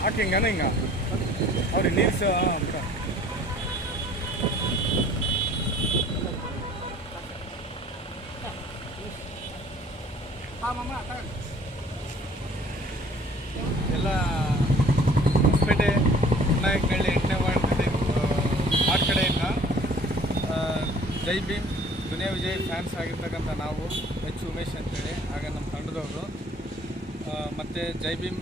ಹಾಕಿ ಹಿಂಗನ ಹಿಂಗ ಅವ್ರಿಗೆ ನೀರ್ಸ ಅಂತ ಎಲ್ಲ ಹೊಸಪೇಟೆ ನಾಯಕನಹಳ್ಳಿ ಎಂಟನೇ ವಾರ್ಡ್ ವಾರ್ಡ್ ಕಡೆಯಿಂದ ಆ, ಜೈ ಭೀಮ್. ದುನಿಯಾ ವಿಜಯ್ ಫ್ಯಾನ್ಸ್ ಆಗಿರ್ತಕ್ಕಂಥ ನಾವು, ಎಚ್ ಉಮೇಶ್ ಅಂತೇಳಿ, ಹಾಗೆ ನಮ್ಮ ತಂಡದವರು. ಮತ್ತು ಜೈ ಭೀಮ್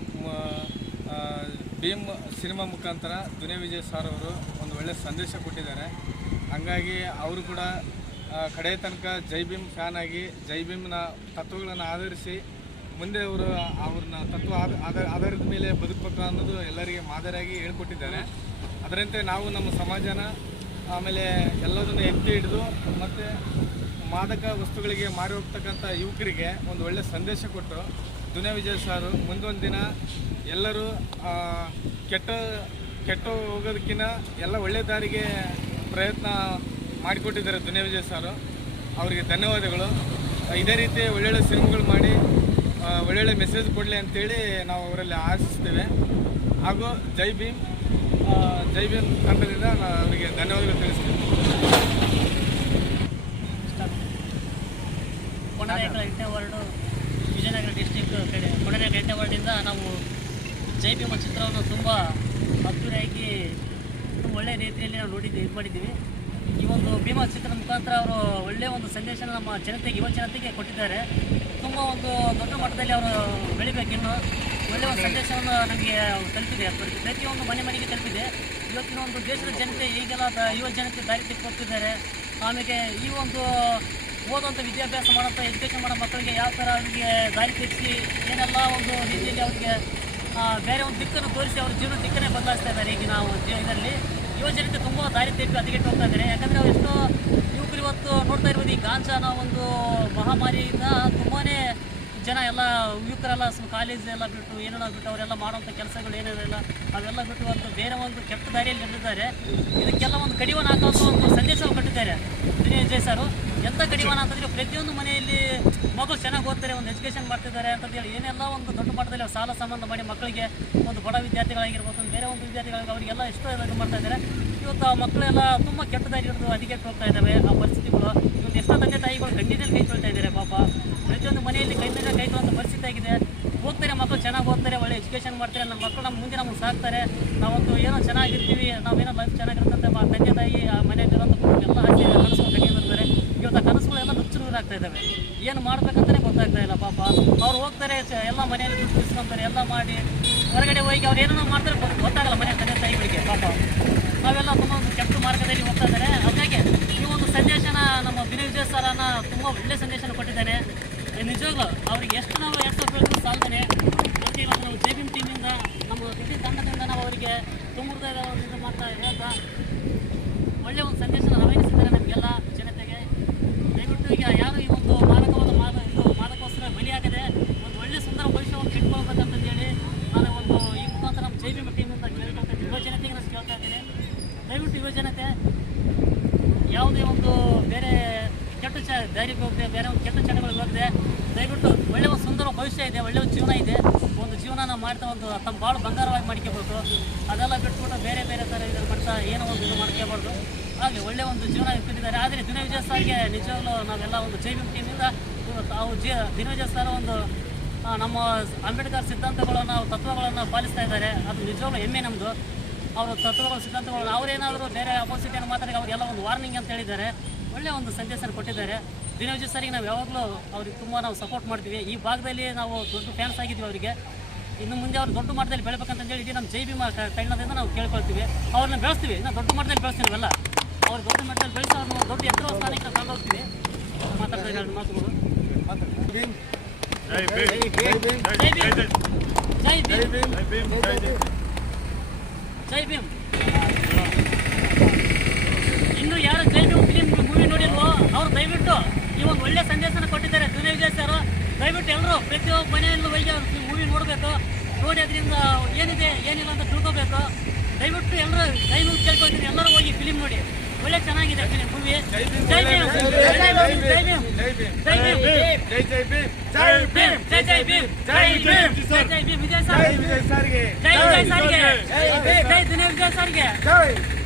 ಭೀಮ್ ಸಿನಿಮಾ ಮುಖಾಂತರ ದುನಿಯಾ ವಿಜಯ್ ಸರ್ ಅವರು ಒಂದು ಒಳ್ಳೆಯ ಸಂದೇಶ ಕೊಟ್ಟಿದ್ದಾರೆ. ಹಂಗಾಗಿ ಅವರು ಕೂಡ ಕಡೆಯ ಕಡೆ ತನಕ ಜೈ ಭೀಮ್ ಫ್ಯಾನ್ ಆಗಿ, ಜೈ ಭೀಮ್ನ ತತ್ವಗಳನ್ನು ಆಧರಿಸಿ ಮುಂದೆ ಅವರು ಅವ್ರನ್ನ ತತ್ವ ಆಧ- ಆಧಾರ ಆಧಾರದ ಮೇಲೆ ಬದುಕಬೇಕು ಅನ್ನೋದು ಎಲ್ಲರಿಗೆ ಮಾದರಿಯಾಗಿ ಹೇಳ್ಕೊಟ್ಟಿದ್ದಾರೆ. ಅದರಂತೆ ನಾವು ನಮ್ಮ ಸಮಾಜನ ಆಮೇಲೆ ಎಲ್ಲದನ್ನು ಎತ್ತಿ ಹಿಡಿದು ಮತ್ತು ಮಾದಕ ವಸ್ತುಗಳಿಗೆ ಮಾರಿ ಹೋಗ್ತಕ್ಕಂಥ ಯುವಕರಿಗೆ ಒಂದು ಒಳ್ಳೆಯ ಸಂದೇಶ ಕೊಟ್ಟು ದುನಿಯಾ ವಿಜಯ್ ಸಾರು, ಮುಂದೊಂದು ದಿನ ಎಲ್ಲರೂ ಕೆಟ್ಟ ಕೆಟ್ಟ ಹೋಗೋದಕ್ಕಿಂತ ಎಲ್ಲ ಒಳ್ಳೆ ದಾರಿಗೆ ಪ್ರಯತ್ನ ಮಾಡಿಕೊಟ್ಟಿದ್ದಾರೆ ದುನಿಯಾ ವಿಜಯ್ ಸಾರು. ಅವರಿಗೆ ಧನ್ಯವಾದಗಳು. ಇದೇ ರೀತಿ ಒಳ್ಳೊಳ್ಳೆ ಸಿನಿಮಾಗಳು ಮಾಡಿ ಒಳ್ಳೊಳ್ಳೆ ಮೆಸೇಜ್ ಕೊಡಲಿ ಅಂತೇಳಿ ನಾವು ಅವರಲ್ಲಿ ಆಶಿಸ್ತೇವೆ. ಹಾಗೂ ಜೈ ಭೀಮ್. ಆ, ಜೈ ಭೀಮ್ ತಂಡದಿಂದ ನಾನು ಅವರಿಗೆ ಧನ್ಯವಾದಗಳು ತಿಳಿಸ್ತೀನಿ. ಕೊಂಡನಾಯಕರ ಎಂಟನೇ ವಿಜಯನಗರ ಡಿಸ್ಟಿಕ್ ಕಡೆ. ಕೊಂಡನಾಯಕರ ಎಂಟನೇ ನಾವು ಜೈ ಭೀಮ ಚಿತ್ರವನ್ನು ತುಂಬ ಅದ್ದೂರಿಯಾಗಿ ತುಂಬ ಒಳ್ಳೆಯ ರೀತಿಯಲ್ಲಿ ನಾವು ನೋಡಿದ್ದೀವಿ ಇದು ಮಾಡಿದ್ದೀವಿ. ಈ ಒಂದು ಭೀಮಾ ಚಿತ್ರದ ಮುಖಾಂತರ ಅವರು ಒಳ್ಳೆಯ ಒಂದು ಸಂದೇಶನ ನಮ್ಮ ಜನತೆಗೆ ಯುವ ಜನತೆಗೆ ಕೊಟ್ಟಿದ್ದಾರೆ. ತುಂಬ ಒಂದು ದೊಡ್ಡ ಮಟ್ಟದಲ್ಲಿ ಅವರು ಬೆಳಿಬೇಕಿನ್ನು. ಒಳ್ಳೆಯ ಒಂದು ಸಂದೇಶವನ್ನು ನಮಗೆ ತಲುಪಿದೆ. ಪ್ರತಿ- ಪ್ರತಿಯೊಂದು ಮನೆ ಮನೆಗೆ ತಲುಪಿದೆ. ಇವತ್ತಿನ ಒಂದು ದೇಶದ ಜನತೆ ಈಗೆಲ್ಲ ಯುವ ಜನತೆ ದಾರಿ ಹೋಗ್ತಿದ್ದಾರೆ. ಆಮೇಲೆ ಈ ಒಂದು ಓದುವಂಥ ವಿದ್ಯಾಭ್ಯಾಸ ಮಾಡೋಂಥ ಎಜುಕೇಷನ್ ಮಾಡೋ ಮಕ್ಕಳಿಗೆ ಯಾವ ಥರ ಅವರಿಗೆ ದಾರಿ ತೆಗೆಸಿ ಏನೆಲ್ಲ ಒಂದು ರೀತಿಯಲ್ಲಿ ಅವರಿಗೆ ಬೇರೆ ಒಂದು ದಿಕ್ಕನ್ನು ತೋರಿಸಿ ಅವ್ರ ಜೀವನ ದಿಕ್ಕನ್ನೇ ಬದಲಾಯಿಸ್ತಾ ಇದ್ದಾರೆ ಈಗಿನ ನಾವು ಇದರಲ್ಲಿ. ಯುವ ಜನತೆ ತುಂಬ ದಾರಿ ತಪ್ಪಿ ಹದಗೆಟ್ಟು ಹೋಗ್ತಾ ಇದ್ದಾರೆ. ಯಾಕಂದರೆ ಅವರೆಷ್ಟೋ ಯುವಕರು ಇವತ್ತು ನೋಡ್ತಾ ಇರ್ಬೋದು ಈ ಗಾಂಜಾನ ಒಂದು ಮಹಾಮಾರಿಯಿಂದ ತುಂಬಾ ಜನ ಎಲ್ಲ ಯುವಕರೆಲ್ಲ ಸ್ವಲ್ಪ ಕಾಲೇಜ್ ಎಲ್ಲ ಬಿಟ್ಟು ಏನೇನೋ ಬಿಟ್ಟು ಅವರೆಲ್ಲ ಮಾಡುವಂಥ ಕೆಲಸಗಳು ಏನೇನಿಲ್ಲ ಅವೆಲ್ಲ ಬಿಟ್ಟು ಒಂದು ಬೇರೆ ಒಂದು ಕೆಟ್ಟ ದಾರಿಯಲ್ಲಿ ನಿಂತಿದ್ದಾರೆ ಇದಕ್ಕೆಲ್ಲ ಒಂದು ಕಡಿವಾಣ ಹಾಕುವಂಥ ಒಂದು ಸಂದೇಶ ಕೊಟ್ಟಿದ್ದಾರೆ. ವಿನಯ್ ವಿಜಯ್ ಸರು ಎಂಥ ಕಡಿವಾಣ ಅಂತಂದರೆ ಪ್ರತಿಯೊಂದು ಮನೆಯಲ್ಲಿ ಮಗಳು ಚೆನ್ನಾಗಿ ಓದ್ತಾರೆ, ಒಂದು ಎಜುಕೇಷನ್ ಮಾಡ್ತಿದ್ದಾರೆ ಅಂತಂದೇಳಿ ಏನೆಲ್ಲ ಒಂದು ದೊಡ್ಡ ಮಟ್ಟದಲ್ಲಿ ಸಾಲ ಸಂಬಂಧ ಮಾಡಿ ಮಕ್ಕಳಿಗೆ ಒಂದು ಬಡ ವಿದ್ಯಾರ್ಥಿಗಳಾಗಿರ್ಬೋದು, ಬೇರೆ ಒಂದು ವಿದ್ಯಾರ್ಥಿಗಳಿಗೆ ಅವರಿಗೆಲ್ಲ ಎಷ್ಟೋ ಇದು ಮಾಡ್ತಾ ಇದ್ದಾರೆ. ಇವತ್ತು ಆ ಮಕ್ಕಳೆಲ್ಲ ತುಂಬ ಕೆಟ್ಟ ದಾರಿ ಹಿಡಿದು ಅದಕ್ಕೆ ಹೋಗ್ತಾ ಇದ್ದಾವೆ. ಆ ಪರಿಸ್ಥಿತಿಗಳು ಇವತ್ತು ಎಷ್ಟೋ ತಂದೆ ತಾಯಿಗಳು ಗಂಡಿನಲ್ಲಿ ಕೈ ತೊಳ್ತಾ ಇದ್ದಾರೆ ಪಾಪ. ಪ್ರತಿಯೊಂದು ಮನೆಯಲ್ಲಿ ಕೈ ಮೇಲೆ ಕೈ ಪರಿಸ್ಥಿತಿ ಆಗಿದೆ ಓದ್ತಾರೆ ಮಕ್ಕಳು ಚೆನ್ನಾಗಿ ಓದ್ತಾರೆ, ಒಳ್ಳೆ ಎಜುಕೇಷನ್ ಮಾಡ್ತಾರೆ. ನಮ್ಮ ಮಕ್ಕಳು ನಮ್ಮ ಮುಂದೆ ನಮ್ಗೆ ಸಾಕ್ತಾರೆ. ನಾವೊಂದು ಏನೋ ಚೆನ್ನಾಗಿರ್ತೀವಿ, ನಾವೇನೋ ಲೈಫ್ ಚೆನ್ನಾಗಿರುತ್ತೆ ತಂದೆ ತಾಯಿ, ಆ ಮನೆಯಲ್ಲಿರೋಂಥ ಎಲ್ಲ ಆಸೆ ಕನಸು ಕಟ್ಟಿರ್ತಾರೆ ಇವತ್ತು ಆ ಕನಸುಗಳೆಲ್ಲ ನುಚ್ಚು ಇದ್ದಾವೆ. ಏನು ಮಾಡ್ಬೇಕಂತಲೇ ಗೊತ್ತಾಗ್ತಾ ಇಲ್ಲ ಪಾಪ. ಅವ್ರು ಹೋಗ್ತಾರೆ ಎಲ್ಲ ಮನೆಯಲ್ಲಿ ದುಡ್ಡು ಎಲ್ಲ ಮಾಡಿ. ಹೊರಗಡೆ ಹೋಗಿ ಅವ್ರು ಏನೋ ಮಾಡ್ತಾರೆ ಗೊತ್ತ- ಗೊತ್ತಾಗಲ್ಲ ಮನೆ ತಂದೆ ತಾಯಿಗಳಿಗೆ, ಪಾಪ. ನಾವೆಲ್ಲ ತುಂಬ ಒಂದು ಕೆಟ್ಟ ಮಾರ್ಗದಲ್ಲಿ ಹೋಗ್ತಾ ಇದ್ದಾರೆ. ಹಾಗಾಗಿ ಈ ಒಂದು ಸಂದೇಶನ ನಮ್ಮ ವಿಜಯ್ ಸರನ ತುಂಬ ಒಳ್ಳೆ ಸಂದೇಶನ ಕೊಟ್ಟಿದ್ದಾನೆ. ನಿಜವಾಗ್ಲೂ ಅವ್ರಿಗೆ ಎಷ್ಟು ನಾವು ಎರಡು ಸಾವಿರ ರೂಪಾಯಿ ಸಾಲ್ತಾನೆ ಅದಕ್ಕೆ ಇವತ್ತು ನಾವು ಜೆ ಬಿಮ್ ಟೀಮಿಂದ ನಮ್ಮ ಕೃಷಿ ತಂಡದಿಂದ ನಾವು ಅವರಿಗೆ ತುಂಬ ಇದು ಮಾಡ್ತಾ ಹೇಳ್ತಾ ಒಳ್ಳೆಯ ಒಂದು ಸಂದೇಶನ ರವಾನಿಸಿದ್ದಾರೆ ನಮಗೆಲ್ಲ ಜನತೆಗೆ. ದಯವಿಟ್ಟು ಈಗ ಯಾರು ಈ ಒಂದು ಮಾದಕವಾದ ಮಾದ ಇದು ಮಾದಕೋಸ್ಕರ ಬಲಿಯಾಗದೆ ಒಂದು ಒಳ್ಳೆ ಸುಂದರ ಭವಿಷ್ಯವನ್ನು ಕಟ್ಕೊಳ್ಬೇಕಂತಂದೇಳಿ ನಾನು ಒಂದು ಈ ಮುಖಾಂತರ ನಮ್ಮ ಜೈ ಭೀಮ ಟೀಮಿಂದ ಕೇಳ್ಕೊಳ್ತಾ ಯುವ ಜನತೆಗೆ ನಾನು ಕೇಳ್ತಾ ಇದ್ದೀನಿ ದಯವಿಟ್ಟು ಯುವ ಜನತೆ ಯಾವುದೇ ಒಂದು ಬೇರೆ ಚ ದಾರಿಗೆ ಹೋಗದೆ, ಬೇರೆ ಒಂದು ಕೆಟ್ಟ ಚಟಗಳಿಗೆ ಹೋಗದೆ, ದಯವಿಟ್ಟು ಒಳ್ಳೆಯ ಒಂದು ಸುಂದರ ಭವಿಷ್ಯ ಇದೆ ಒಳ್ಳೆಯ ಒಂದು ಜೀವನ ಇದೆ, ಒಂದು ಜೀವನ ಮಾಡ್ತಾ ಒಂದು, ತಮ್ಮ ಭಾಳ ಬಂಗಾರವಾಗಿ ಮಾಡ್ಕೋಬೇಕು ಅದೆಲ್ಲ ಬಿಟ್ಬಿಟ್ಟು ಬೇರೆ ಬೇರೆ ಥರ ಇದನ್ನು ಮಾಡ್ತಾ ಏನೋ ಒಂದು ಇದು ಮಾಡ್ಕೋಬಾರ್ದು ಹಾಗೆ ಒಳ್ಳೆಯ ಒಂದು ಜೀವನ ಇಟ್ಟಿದ್ದಾರೆ ಆದರೆ ದಿನವಿಜಯ ಸರ್ಗೆ ನಿಜವಾಗ್ಲೂ ನಾವೆಲ್ಲ ಒಂದು ಜೈ ಭೀಮ್ ಟೀಮಿಂದ ಅವು ಜಿ, ದಿನವಿಜಯ ಸರ್ ಒಂದು ನಮ್ಮ ಅಂಬೇಡ್ಕರ್ ಸಿದ್ಧಾಂತಗಳನ್ನು ತತ್ವಗಳನ್ನು ಪಾಲಿಸ್ತಾ ಇದ್ದಾರೆ. ಅದು ನಿಜವಾಗ್ಲೂ ಹೆಮ್ಮೆ ನಮ್ಮದು ಅವರ ತತ್ವಗಳು ಸಿದ್ಧಾಂತಗಳು ಅವರೇನಾದರೂ ಬೇರೆ ಅಪೋಸಿಟ್ ಏನು ಅವರಿಗೆಲ್ಲ ಒಂದು ವಾರ್ನಿಂಗ್ ಅಂತ ಹೇಳಿದ್ದಾರೆ. ಒಳ್ಳೆಯ ಒಂದು ಸಂದೇಶ ಕೊಟ್ಟಿದ್ದಾರೆ. ದಿನವಿಜಯ್ ಸರಿಗೆ ನಾವು ಯಾವಾಗಲೂ ಅವ್ರಿಗೆ ತುಂಬ ನಾವು ಸಪೋರ್ಟ್ ಮಾಡ್ತೀವಿ. ಈ ಭಾಗದಲ್ಲಿ ನಾವು ದೊಡ್ಡ ಫ್ಯಾನ್ಸ್ ಆಗಿದ್ವಿ ಅವರಿಗೆ. ಇನ್ನು ಮುಂದೆ ಅವ್ರು ದೊಡ್ಡ ಮಟ್ಟದಲ್ಲಿ ಬೆಳಬೇಕಂತ ಹೇಳಿ ಇಡೀ ನಮ್ಮ ಜೈ ಭೀಮಾ ಮಾ ತಂಡದಿಂದ ನಾವು ಕೇಳ್ಕೊಳ್ತೀವಿ. ಅವ್ರನ್ನ ಬೆಳೆಸ್ತೀವಿ. ಇನ್ನು ದೊಡ್ಡ ಮಟ್ಟದಲ್ಲಿ ಬೆಳೆಸ್ತೀವಿ ನಾವೆಲ್ಲ ಅವ್ರು ದೊಡ್ಡ ಮಟ್ಟದಲ್ಲಿ ಬೆಳೆಸಿ ಅವ್ರನ್ನ ದೊಡ್ಡ ಎತ್ತರ ಸ್ಥಾನಕ್ಕೆ ನಾವು ಹೋಗ್ತೀವಿ ಮಾತಾಡ್ತಾ ಎರಡು ಮಾತುಗಳು. ಭೀಮ್. ಜೈ ಜೈ ಭೀಮ್. ಜೈ ಭೀಮ್ ಜೈ ಭೀಮ್ ಜೈ ಭೀಮ್ ಇನ್ನು ಯಾರು ಜೈ ಭೀಮ್ ಫಿಲಿಂ ಮೂವಿ ನೋಡಿಲ್ವೋ ಅವ್ರು ದಯವಿಟ್ಟು ಈ ಒಂದು ಒಳ್ಳೆ ಸಂದೇಶನ ಕೊಟ್ಟಿದ್ದಾರೆ ದುನಿಯಾ ವಿಜಯ್ ಸರ್ ದಯವಿಟ್ಟು ಎಲ್ಲರೂ ಪ್ರತಿಯೊಬ್ಬ ಮನೆಯಲ್ಲೂ ಹೋಗಿ ಮೂವಿ ನೋಡಬೇಕು ನೋಡಿ ಅದರಿಂದ ಏನಿದೆ ಏನಿಲ್ಲ ಅಂತ ತಿಳ್ಕೋಬೇಕು ದಯವಿಟ್ಟು ಎಲ್ಲರೂ ದಯವಿಟ್ಟು ಕೇಳ್ಕೊತೀನಿ ಎಲ್ಲರೂ ಹೋಗಿ ಫಿಲಿಮ್ ನೋಡಿ ಒಳ್ಳೆ ಚೆನ್ನಾಗಿದೆ ಫಿಲಿಮ್ ಮೂವಿ ಜೈ ಭೀಮ್ ಜೈ ಭೀಮ್. ಜೈ ಭೀಮ್ ಜೈ ಭೀಮ್ ಜೈ ಭೀಮ್ ಜೈ ಭೀಮ್ ಜೈ ಜೈ ಭೀಮ್ ಜೈ ಭೀಮ್ ಜೈ ಜೈ ಭೀಮ್ ಜೈ ಭೀಮ್ ಜೈ ಜೈ ಭೀಮ್ ವಿಜಯ್ ಜೈ ಜೈ ವಿಜಯ್ ಸಾರಿಗೆ ಜೈ ವಿಜಯ್ ಸರ್ಗೆ ಜೈ. ಜೈ ಜೈ ವಿಜಯ್ ಸರ್ಗೆ ಜೈ